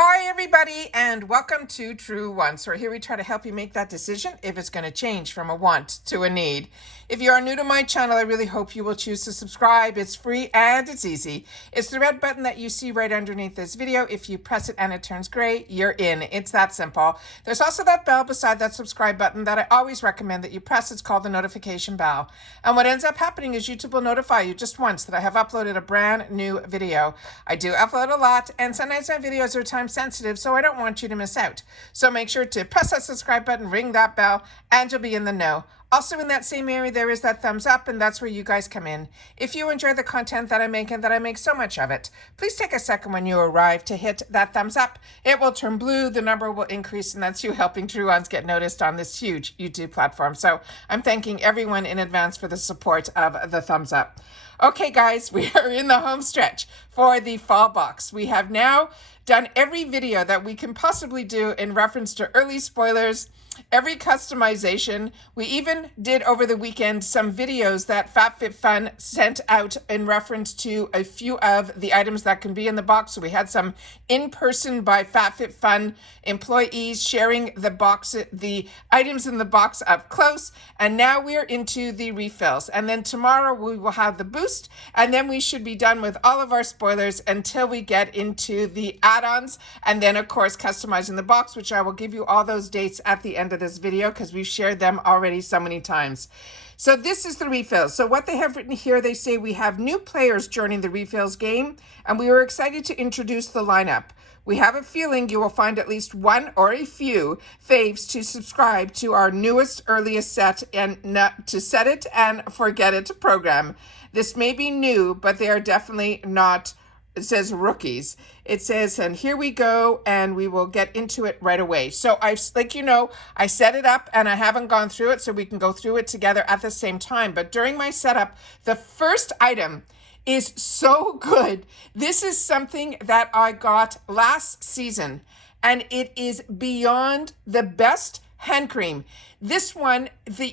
Hi everybody and welcome to True Wants, where here we try to help you make that decision if it's going to change from a want to a need. If you are new to my channel, I really hope you will choose to subscribe. It's free and it's easy. It's the red button that you see right underneath this video. If you press it and it turns gray, you're in. It's that simple. There's also that bell beside that subscribe button that I always recommend that you press. It's called the notification bell. And what ends up happening is YouTube will notify you just once that I have uploaded a brand new video. I do upload a lot, and sometimes my videos are time sensitive, so I don't want you to miss out. So make sure to press that subscribe button, ring that bell, and you'll be in the know. Also in that same area, there is that thumbs up, and that's where you guys come in. If you enjoy the content that I make and that I make so much of it, please take a second when you arrive to hit that thumbs up. It will turn blue, the number will increase, and that's you helping True Ones get noticed on this huge YouTube platform. So I'm thanking everyone in advance for the support of the thumbs up. Okay, guys, we are in the home stretch for the fall box. We have now done every video that we can possibly do in reference to early spoilers, every customization. We even did over the weekend some videos that FabFitFun sent out in reference to a few of the items that can be in the box. So we had some in-person by FabFitFun employees sharing the items in the box up close. And now we're into the refills. And then tomorrow we will have the boost. And then we should be done with all of our spoilers until we get into the add-ons. And then, of course, customizing the box, which I will give you all those dates at the end of this video because we've shared them already so many times. So this is the refills. So what they have written here, they say we have new players joining the refills game, and we were excited to introduce the lineup. We have a feeling you will find at least one or a few faves to subscribe to our newest, earliest set and not to set it and forget it program. This may be new, but they are definitely not, it says rookies. It says, and here we go, and we will get into it right away. So I set it up and I haven't gone through it, so we can go through it together at the same time. But during my setup, the first item is so good. This is something that I got last season, and it is beyond the best hand cream. This one,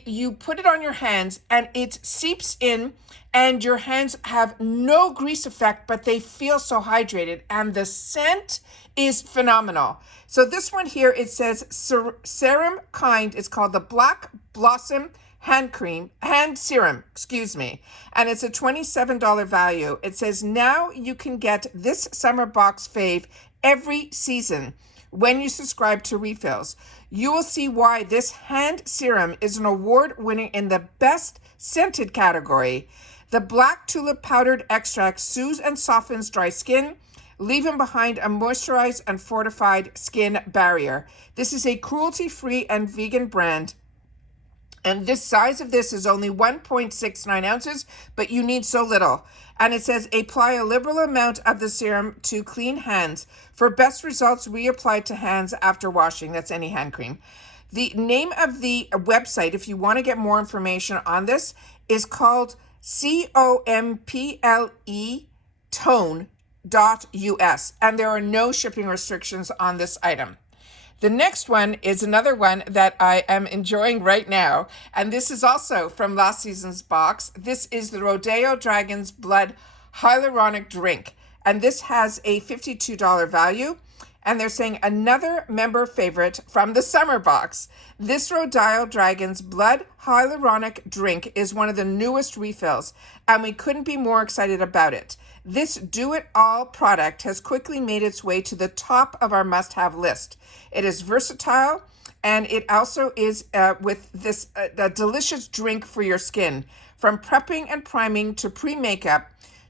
you put it on your hands and it seeps in, and your hands have no grease effect, but they feel so hydrated, and the scent is phenomenal. So this one here, it says Serum Kind. It's called the Black Blossom hand serum, and it's a $27 value. It says now you can get this summer box fave every season when you subscribe to refills. You will see why this hand serum is an award winner in the best scented category. The black tulip powdered extract soothes and softens dry skin, leaving behind a moisturized and fortified skin barrier. This is a cruelty-free and vegan brand, and this size of this is only 1.69 ounces, but you need so little. And it says, apply a liberal amount of the serum to clean hands. For best results, reapply to hands after washing. That's any hand cream. The name of the website, if you want to get more information on this, is called COMPLE tone.us. And there are no shipping restrictions on this item. The next one is another one that I am enjoying right now, and this is also from last season's box. This is the Rodeo Dragon's Blood Hyaluronic Drink, and this has a $52 value, and they're saying another member favorite from the summer box. This Rodeo Dragon's Blood Hyaluronic Drink is one of the newest refills, and we couldn't be more excited about it. This do-it-all product has quickly made its way to the top of our must-have list. It is versatile, and it also is with this a delicious drink for your skin. From prepping and priming to pre-makeup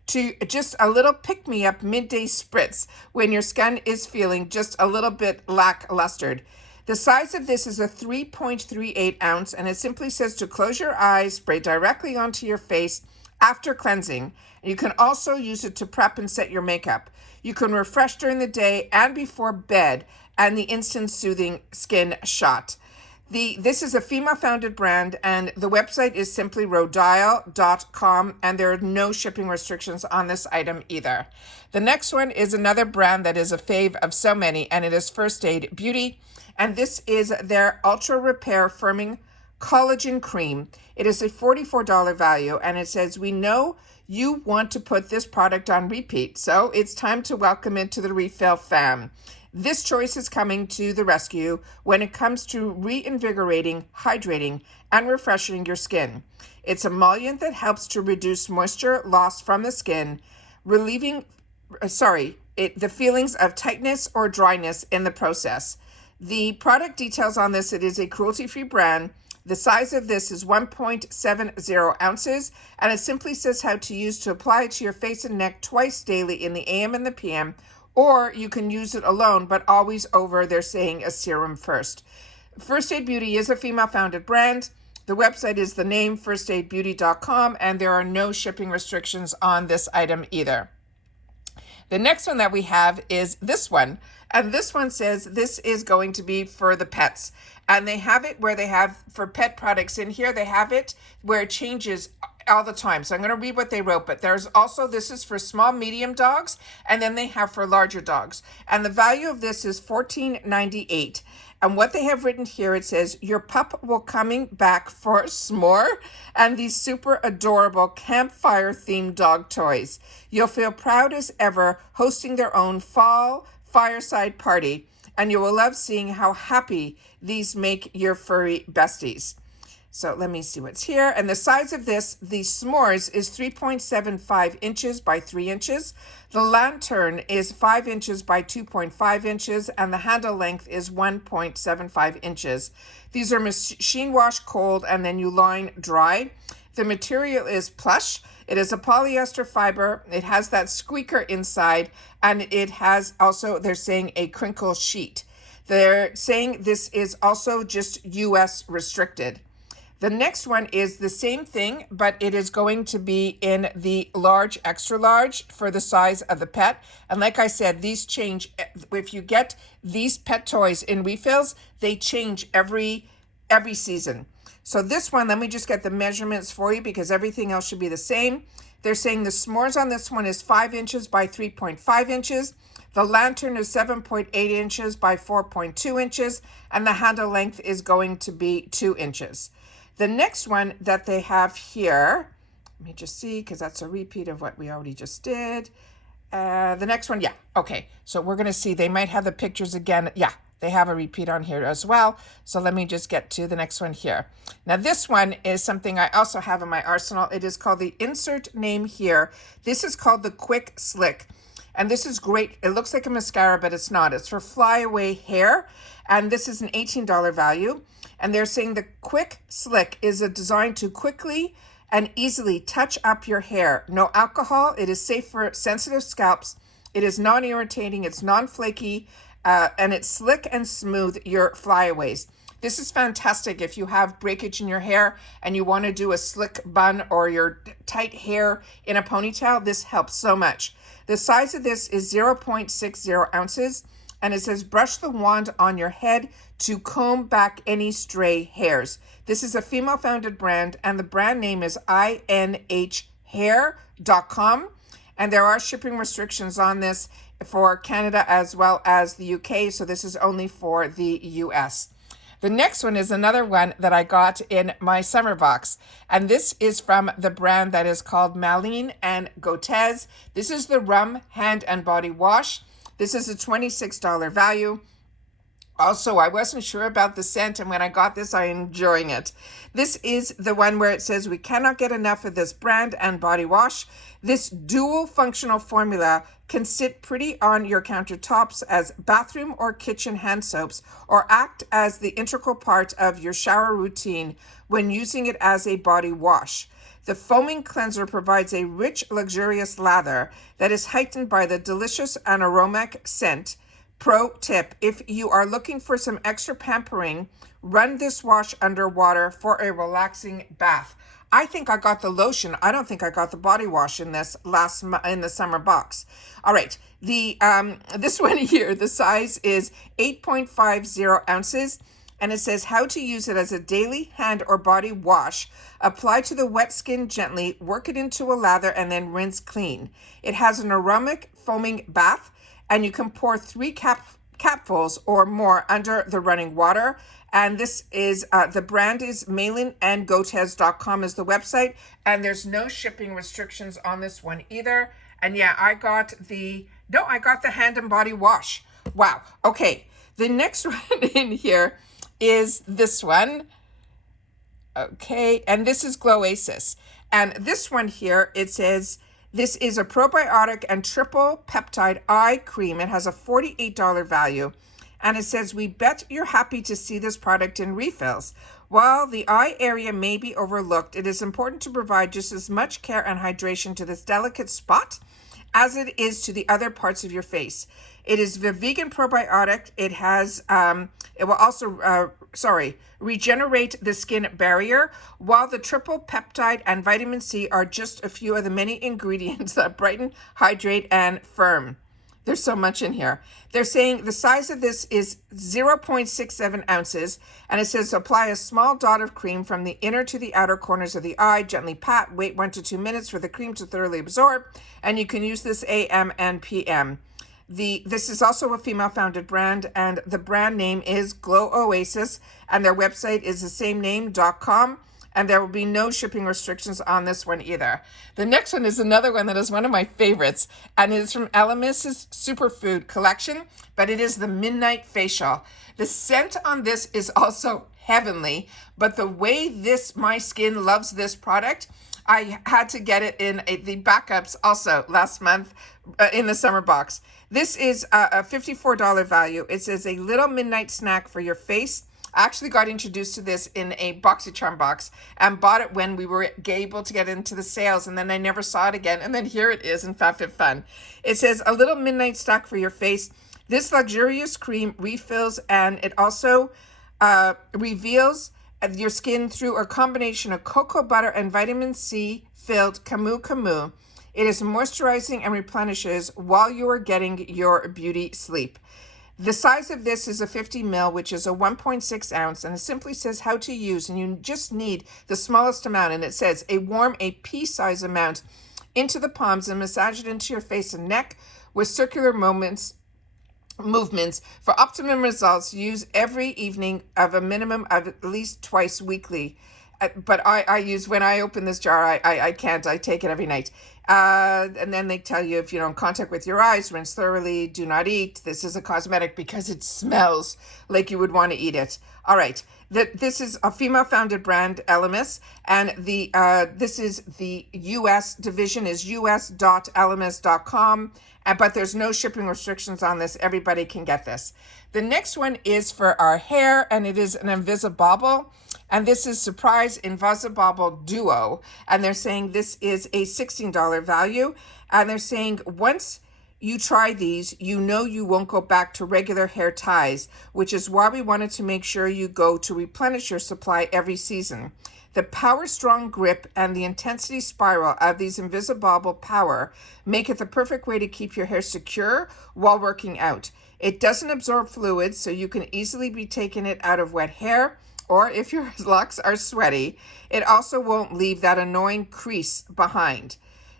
to just a little pick-me-up midday spritz when your skin is feeling just a little bit lackluster. The size of this is a 3.38 ounce, and it simply says to close your eyes, spray directly onto your face after cleansing. You can also use it to prep and set your makeup. You can refresh during the day and before bed, and the instant soothing skin shot. This is a female-founded brand, and the website is simply rodial.com, and there are no shipping restrictions on this item either. The next one is another brand that is a fave of so many, and it is First Aid Beauty, and this is their Ultra Repair Firming Collagen Cream. It is a $44 value, and it says, we know you want to put this product on repeat, so it's time to welcome it to the refill fam. This choice is coming to the rescue when it comes to reinvigorating, hydrating, and refreshing your skin. It's an emollient that helps to reduce moisture loss from the skin, relieving the feelings of tightness or dryness in the process. The product details on this, it is a cruelty-free brand. The size of this is 1.70 ounces, and it simply says how to use to apply it to your face and neck twice daily in the AM and the PM, or you can use it alone, but always over, they're saying, a serum first. First Aid Beauty is a female-founded brand. The website is the name, firstaidbeauty.com, and there are no shipping restrictions on this item either. The next one that we have is this one. And this one says this is going to be for the pets. And they have it where they have for pet products in here, they have it where it changes all the time. So I'm going to read what they wrote, but there's also, this is for small, medium dogs, and then they have for larger dogs. And the value of this is $14.98. And what they have written here, it says, your pup will coming back for s'more and these super adorable campfire themed dog toys. You'll feel proud as ever hosting their own fall fireside party, and you will love seeing how happy these make your furry besties. So let me see what's here. And the size of this, the s'mores, is 3.75 inches by 3 inches. The lantern is 5 inches by 2.5 inches, and the handle length is 1.75 inches. These are machine wash cold, and then you line dry. The material is plush. It is a polyester fiber. It has that squeaker inside, and it has also, they're saying, a crinkle sheet. They're saying this is also just US restricted. The next one is the same thing, but it is going to be in the large, extra large for the size of the pet. And like I said, these change. If you get these pet toys in refills, they change every season. So this one, let me just get the measurements for you because everything else should be the same. They're saying the s'mores on this one is 5 inches by 3.5 inches. The lantern is 7.8 inches by 4.2 inches. And the handle length is going to be 2 inches. The next one that they have here, let me just see, because that's a repeat of what we already just did. The next one, yeah, okay. So we're going to see, they might have the pictures again. Yeah, they have a repeat on here as well. So let me just get to the next one here. Now this one is something I also have in my arsenal. It is called the insert name here. This is called the Quick Slick. And this is great. It looks like a mascara, but it's not. It's for flyaway hair. And this is an $18 value. And they're saying the Quick Slick is designed to quickly and easily touch up your hair. No alcohol. It is safe for sensitive scalps. It is non-irritating. It's non-flaky. And it's slick and smooth your flyaways. This is fantastic if you have breakage in your hair and you want to do a slick bun or your tight hair in a ponytail. This helps so much. The size of this is 0.60 ounces. And it says, brush the wand on your head to comb back any stray hairs. This is a female-founded brand, and the brand name is inhair.com. And there are shipping restrictions on this for Canada as well as the UK, so this is only for the US. The next one is another one that I got in my summer box, and this is from the brand that is called Malin and Gotez. This is the Rum Hand and Body Wash. This is a $26 value. Also, I wasn't sure about the scent, and when I got this, I'm enjoying it. This is the one where it says, we cannot get enough of this brand and body wash. This dual functional formula can sit pretty on your countertops as bathroom or kitchen hand soaps, or act as the integral part of your shower routine when using it as a body wash. The foaming cleanser provides a rich, luxurious lather that is heightened by the delicious and aromatic scent. Pro tip, if you are looking for some extra pampering, run this wash under water for a relaxing bath. I think I got the lotion. I don't think I got the body wash in this in the summer box. All right, this one here, the size is 8.50 ounces. And it says how to use it as a daily hand or body wash. Apply to the wet skin gently, work it into a lather, and then rinse clean. It has an aromatic foaming bath, and you can pour 3 capfuls or more under the running water. And this is, the brand is malinandgotez.com is the website, and there's no shipping restrictions on this one either. And yeah, I got the hand and body wash. Wow. Okay. The next one in here is this one. Okay. And this is Gloasis. And this one here, it says, this is a probiotic and triple peptide eye cream. It has a $48 value. And it says, we bet you're happy to see this product in refills. While the eye area may be overlooked, it is important to provide just as much care and hydration to this delicate spot as it is to the other parts of your face. It is the vegan probiotic. It has, it will also, regenerate the skin barrier, while the triple peptide and vitamin C are just a few of the many ingredients that brighten, hydrate, and firm. There's so much in here. They're saying the size of this is 0.67 ounces, and it says apply a small dot of cream from the inner to the outer corners of the eye, gently pat, wait 1 to 2 minutes for the cream to thoroughly absorb, and you can use this AM and PM. This is also a female-founded brand, and the brand name is Glow Oasis, and their website is the same name.com. And there will be no shipping restrictions on this one either. The next one is another one that is one of my favorites, and it is from Elemis' Superfood collection, but it is the Midnight Facial. The scent on this is also heavenly, but the way my skin loves this product, I had to get it in the backups also last month in the summer box. This is a $54 value. It says a little midnight snack for your face. I actually got introduced to this in a BoxyCharm box and bought it when we were able to get into the sales, and then I never saw it again. And then here it is in FabFitFun. It says a little midnight snack for your face. This luxurious cream refills, and it also reveals your skin through a combination of cocoa butter and vitamin C filled Camu Camu. It is moisturizing and replenishes while you are getting your beauty sleep. The size of this is a 50 ml, which is a 1.6 ounce, and it simply says how to use, and you just need the smallest amount, and it says a pea-size amount into the palms and massage it into your face and neck with circular movements. For optimum results, use every evening of a minimum of at least twice weekly. But I use, when I open this jar, I can't, I take it every night. And then they tell you if you're in contact with your eyes, rinse thoroughly, do not eat. This is a cosmetic because it smells like you would want to eat it. All right. This is a female-founded brand, Elemis, and this is the U.S. division is us.elemis.com, but there's no shipping restrictions on this. Everybody can get this. The next one is for our hair, and it is an Invisibobble, and this is Surprise Invisibobble Duo, and they're saying this is a $16 value, and they're saying once you try these, you know you won't go back to regular hair ties, which is why we wanted to make sure you go to replenish your supply every season. The power strong grip and the intensity spiral of these Invisibobble Power make it the perfect way to keep your hair secure while working out. It doesn't absorb fluids, so you can easily be taking it out of wet hair, or if your locks are sweaty, it also won't leave that annoying crease behind.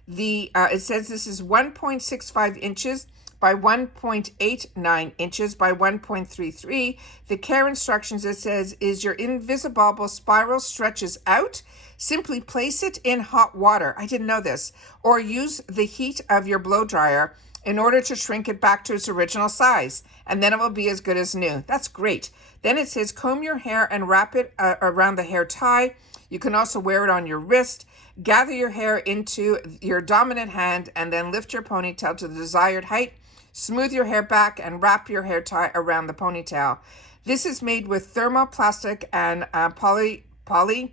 It says this is 1.65 inches by 1.89 inches by 1.33. The care instructions, it says, is your Invisibobble spiral stretches out. Simply place it in hot water. I didn't know this. Or use the heat of your blow dryer in order to shrink it back to its original size, and then it will be as good as new. That's great. Then it says comb your hair and wrap it around the hair tie. You can also wear it on your wrist. Gather your hair into your dominant hand and then lift your ponytail to the desired height. Smooth your hair back and wrap your hair tie around the ponytail. This is made with thermoplastic and polyurethane.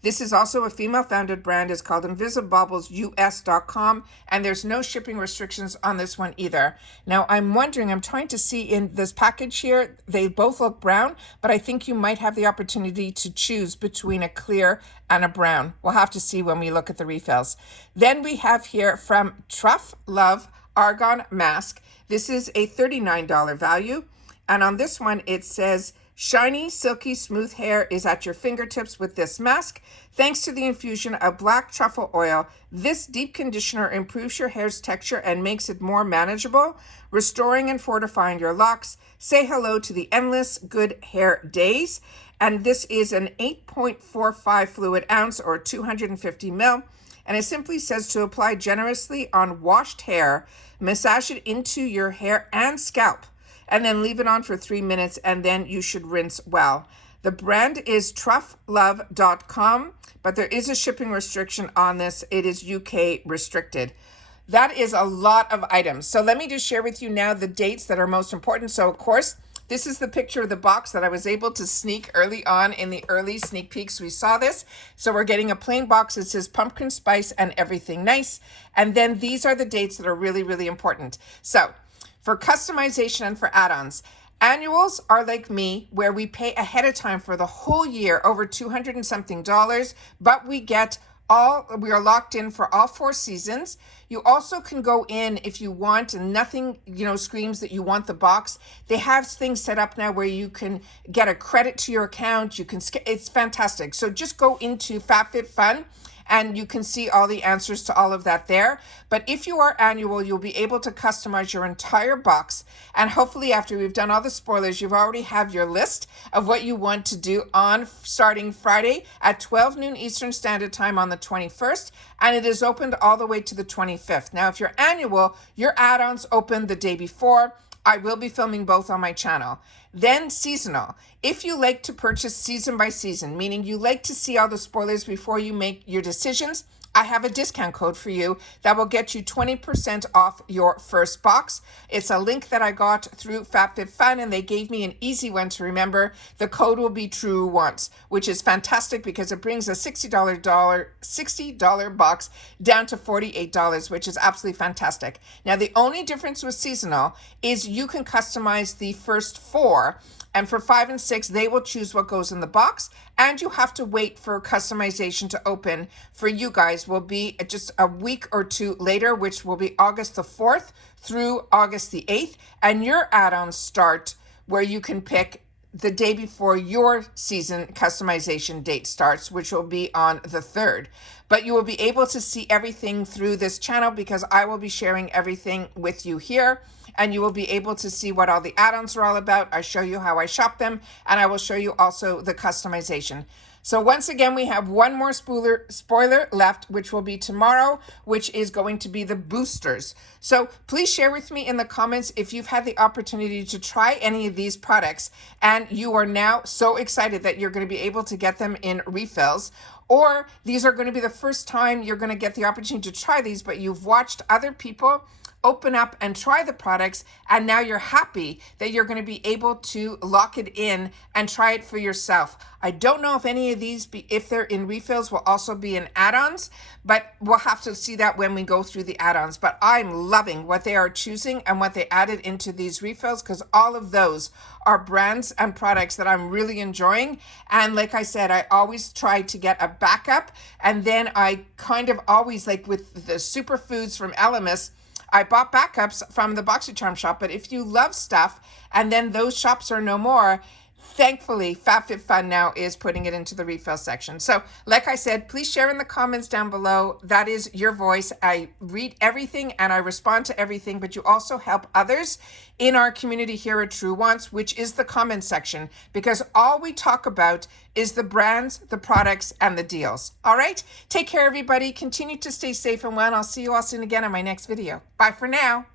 This is also a female-founded brand. It's called InvisibobblesUS.com, and there's no shipping restrictions on this one either. Now, I'm wondering, I'm trying to see in this package here, they both look brown, but I think you might have the opportunity to choose between a clear and a brown. We'll have to see when we look at the refills. Then we have here from Truff Love Argan Mask. This is a $39 value, and on this one, it says, shiny, silky, smooth hair is at your fingertips with this mask. Thanks to the infusion of black truffle oil, this deep conditioner improves your hair's texture and makes it more manageable, restoring and fortifying your locks. Say hello to the endless good hair days. And this is an 8.45 fluid ounce or 250 ml. And it simply says to apply generously on washed hair. massage it into your hair and scalp, and then leave it on for 3 minutes, and then you should rinse well. The brand is trufflove.com, but there is a shipping restriction on this. It is UK restricted. That is a lot of items. So let me just share with you now the dates that are most important. So of course, this is the picture of the box that I was able to sneak early on in the early sneak peeks. We saw this. So we're getting a plain box that says pumpkin spice and everything nice. And then these are the dates that are really, really important. So for customization and for add-ons, annuals are like me, where we pay ahead of time for the whole year, over $200 and something, but we are locked in for all 4 seasons. You also can go in if you want, and nothing, screams that you want the box. They have things set up now where you can get a credit to your account. It's fantastic. So just go into FabFitFun and you can see all the answers to all of that there. But if you are annual, you'll be able to customize your entire box. And hopefully after we've done all the spoilers, you've already have your list of what you want to do on starting Friday at 12 noon Eastern Standard Time on the 21st. And it is opened all the way to the 25th. Now, if you're annual, your add-ons open the day before. I will be filming both on my channel. Then seasonal. If you like to purchase season by season, meaning you like to see all the spoilers before you make your decisions, I have a discount code for you that will get you 20% off your first box. It's a link that I got through FabFitFun, and they gave me an easy one to remember. The code will be true once, which is fantastic because it brings a $60 box down to $48, which is absolutely fantastic. Now, the only difference with seasonal is you can customize the first 4. And for 5 and 6, they will choose what goes in the box. And you have to wait for customization to open for you guys. Will be just a week or 2 later, which will be August the 4th through August the 8th. And your add-ons start where you can pick the day before your season customization date starts, which will be on the 3rd. But you will be able to see everything through this channel because I will be sharing everything with you here. And you will be able to see what all the add-ons are all about. I show you how I shop them, and I will show you also the customization. So once again, we have one more spoiler left, which will be tomorrow, which is going to be the boosters. So please share with me in the comments if you've had the opportunity to try any of these products and you are now so excited that you're going to be able to get them in refills, or these are going to be the first time you're going to get the opportunity to try these, but you've watched other people open up and try the products, and now you're happy that you're going to be able to lock it in and try it for yourself. I don't know if any of these, if they're in refills, will also be in add-ons, but we'll have to see that when we go through the add-ons. But I'm loving what they are choosing and what they added into these refills, because all of those are brands and products that I'm really enjoying. And like I said, I always try to get a backup, and then I kind of always, like with the superfoods from Elemis, I bought backups from the BoxyCharm shop, but if you love stuff and then those shops are no more, thankfully, FabFitFun now is putting it into the refill section. So like I said, please share in the comments down below. That is your voice. I read everything and I respond to everything, but you also help others in our community here at True Wants, which is the comment section, because all we talk about is the brands, the products, and the deals. All right? Take care, everybody. Continue to stay safe and well, and I'll see you all soon again in my next video. Bye for now.